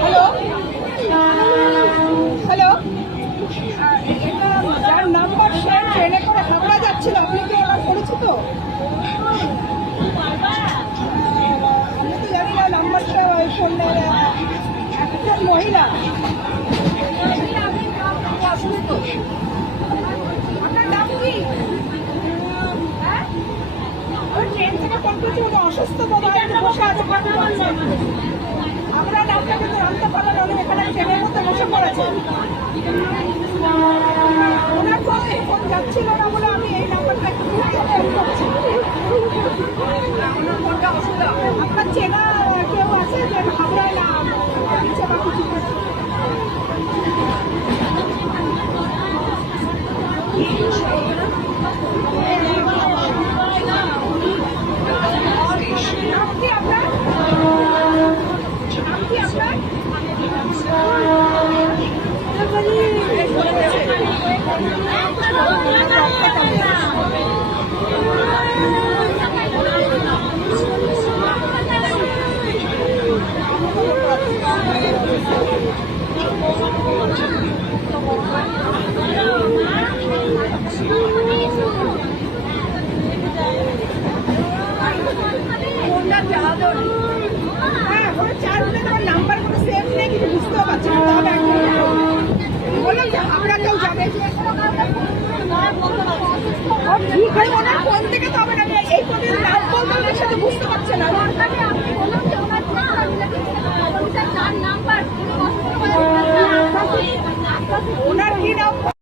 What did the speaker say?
Hello hello, যার number সে ট্রেনে করে হাওড়া যাচ্ছিল, আপনি কি ওনার পরিচিত? আমি তো জানি না নাম্বারটা ওই ফোনের একজন মহিলা। আপনার নাম কি? ট্রেন থেকে ফোন করছি, উনি অসুস্থ, তো বসে আছে। আমরা নামটা কিন্তু জানতে পারলাম, উনি এখানে ট্রেনের মধ্যে বসে পড়েছে। ওনার ফোন যাচ্ছিল না বলে আমি এই নাম্বারটা একটু ফোন করছি। আপনার চেনা কেউ আছে যে হাবড়ায় না দিচ্ছে বা কিছু? নাম কি আপনার? নাম কি আপনার? হ্যাঁ, ওরা চার নাম্বারগুলো সেভ নেই, কিন্তু বুঝতেও পারছি না। বললাম যে হাবড়া কেউ যাবে, ঠিক হয় ওনার